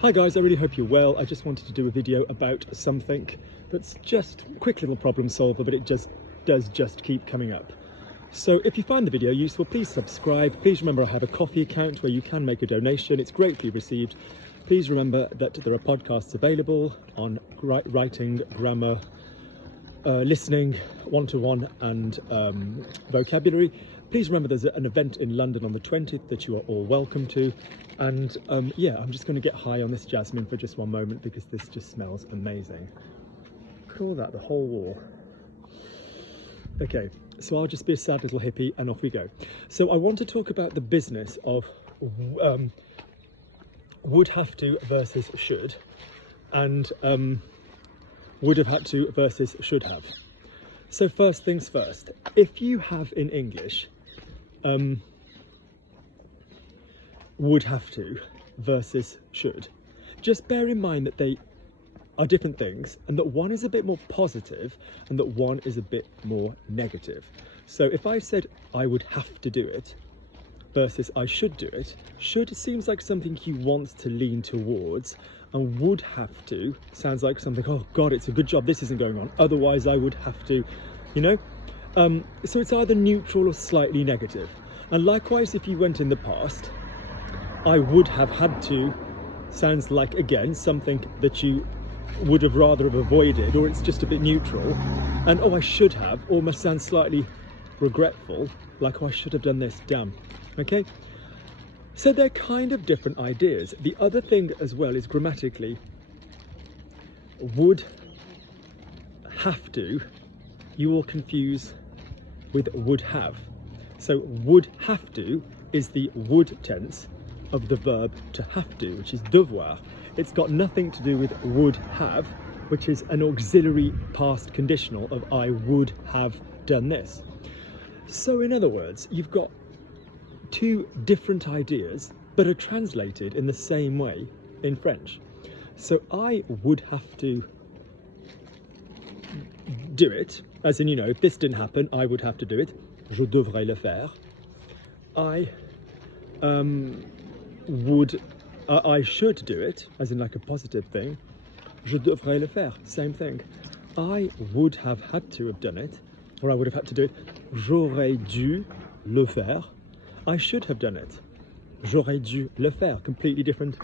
Hi guys, I really hope you're well. I just wanted to do a video about something that's just a quick little problem solver, but it just does keep coming up. So if you find the video useful, please subscribe. Please remember I have a Ko-fi account where you can make a donation. It's greatly received. Please remember that there are podcasts available on writing, grammar, listening, one-to-one and vocabulary. Please remember there's an event in London on the 20th that you are all welcome to. And yeah, I'm just going to get high on this jasmine for just one moment because this just smells amazing. Call that the whole wall. Okay, so I'll just be a sad little hippie and off we go. So I want to talk about the business of would have to versus should, and would have had to versus should have. So first things first, if you have in English would have to versus should, just bear in mind that they are different things and that one is a bit more positive and that one is a bit more negative. So if I said I would have to do it versus I should do it, should seems like something you want to lean towards, and would have to sounds like something, oh god, it's a good job this isn't going on, otherwise I would have to, you know. So it's either neutral or slightly negative. And likewise, if you went in the past, I would have had to sounds like, again, something that you would have rather have avoided, or it's just a bit neutral. And oh, I should have almost sounds slightly regretful, like, oh, I should have done this, damn. Okay, so they're kind of different ideas. The other thing as well is grammatically, would have to, you will confuse with would have. So would have to is the would tense of the verb to have to, which is devoir. It's got nothing to do with would have, which is an auxiliary past conditional of I would have done this. So in other words, you've got two different ideas but are translated in the same way in French. So I would have to do it, as in, you know, if this didn't happen, I would have to do it. Je devrais le faire. I should do it, as in like a positive thing. Je devrais le faire, same thing. I would have had to have done it, or I would have had to do it. J'aurais dû le faire. I should have done it. J'aurais dû le faire. Completely different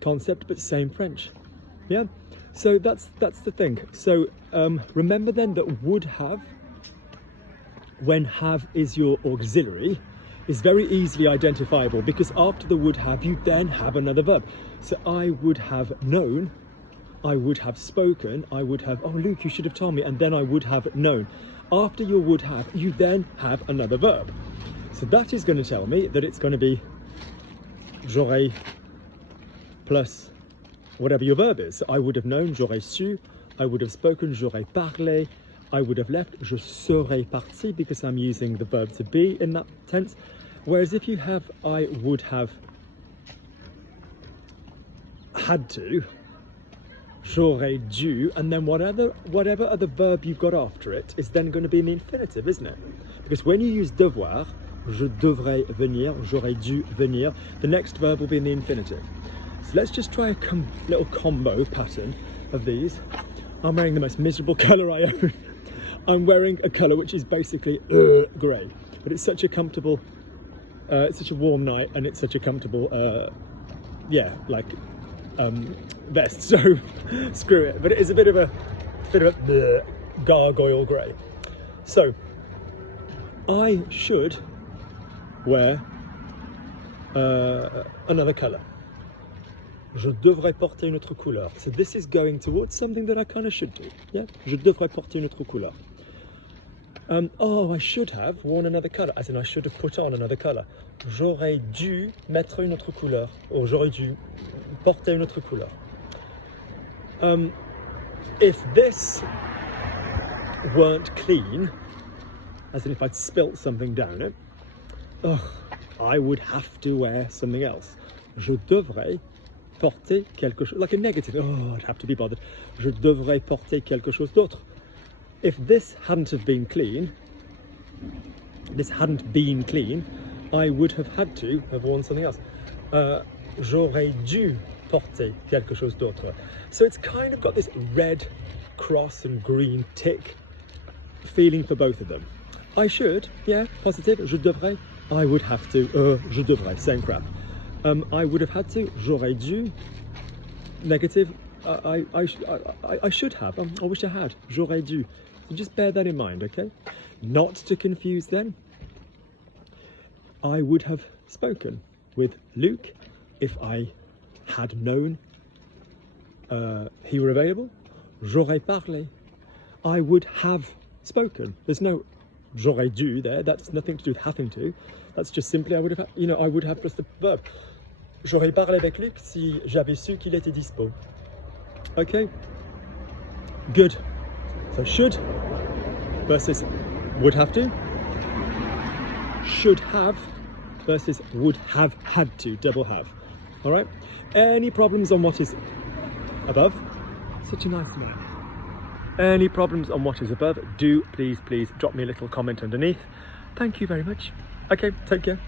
concept, but same French. Yeah. So that's the thing. So remember then that would have, when have is your auxiliary, is very easily identifiable, because after the would have you then have another verb. So I would have known, I would have spoken, I would have, oh Luke, you should have told me, and then I would have known. After your would have, you then have another verb. So that is going to tell me that it's going to be j'aurais plus whatever your verb is. So I would have known, j'aurais su, I would have spoken, j'aurais parlé, I would have left, je serais parti, because I'm using the verb to be in that tense. Whereas if you have I would have had to, j'aurais dû, and then whatever other verb you've got after it is then going to be in the infinitive, isn't it? Because when you use devoir, je devrais venir, j'aurais dû venir, the next verb will be in the infinitive. So let's just try a little combo pattern of these. I'm wearing the most miserable colour I own. I'm wearing a colour which is basically grey, but it's such a comfortable, it's such a warm night, and it's such a comfortable, yeah, like vest. So screw it. But it is a bit of a gargoyle grey. So I should wear another colour. Je devrais porter une autre couleur. So this is going towards something that I kind of should do. Yeah, je devrais porter une autre couleur. Oh, I should have worn another colour, as in I should have put on another colour. J'aurais dû mettre une autre couleur, or j'aurais dû porter une autre couleur. If this weren't clean, as in if I'd spilt something down it, I would have to wear something else. Je devrais porter quelque chose, like a negative, oh, I'd have to be bothered. Je devrais porter quelque chose d'autre. If this hadn't have been clean, I would have had to have worn something else. j'aurais dû porter quelque chose d'autre. So it's kind of got this red cross and green tick feeling for both of them. I should, yeah, positive, je devrais, I would have to, je devrais, same crap. I would have had to, j'aurais dû, negative, I should have, I wish I had, j'aurais dû. So just bear that in mind, okay? Not to confuse then, I would have spoken with Luke if I had known he were available. J'aurais parlé. I would have spoken. There's no j'aurais dû there. That's nothing to do with having to. That's just simply I would have, you know, I would have plus the verb. J'aurais parlé avec Luc si j'avais su qu'il était dispo. Okay? Good. So should versus would have to. Should have versus would have had to, double have. All right? Any problems on what is above? Such a nice man. Any problems on what is above, do please drop me a little comment underneath. Thank you very much. Okay, take care.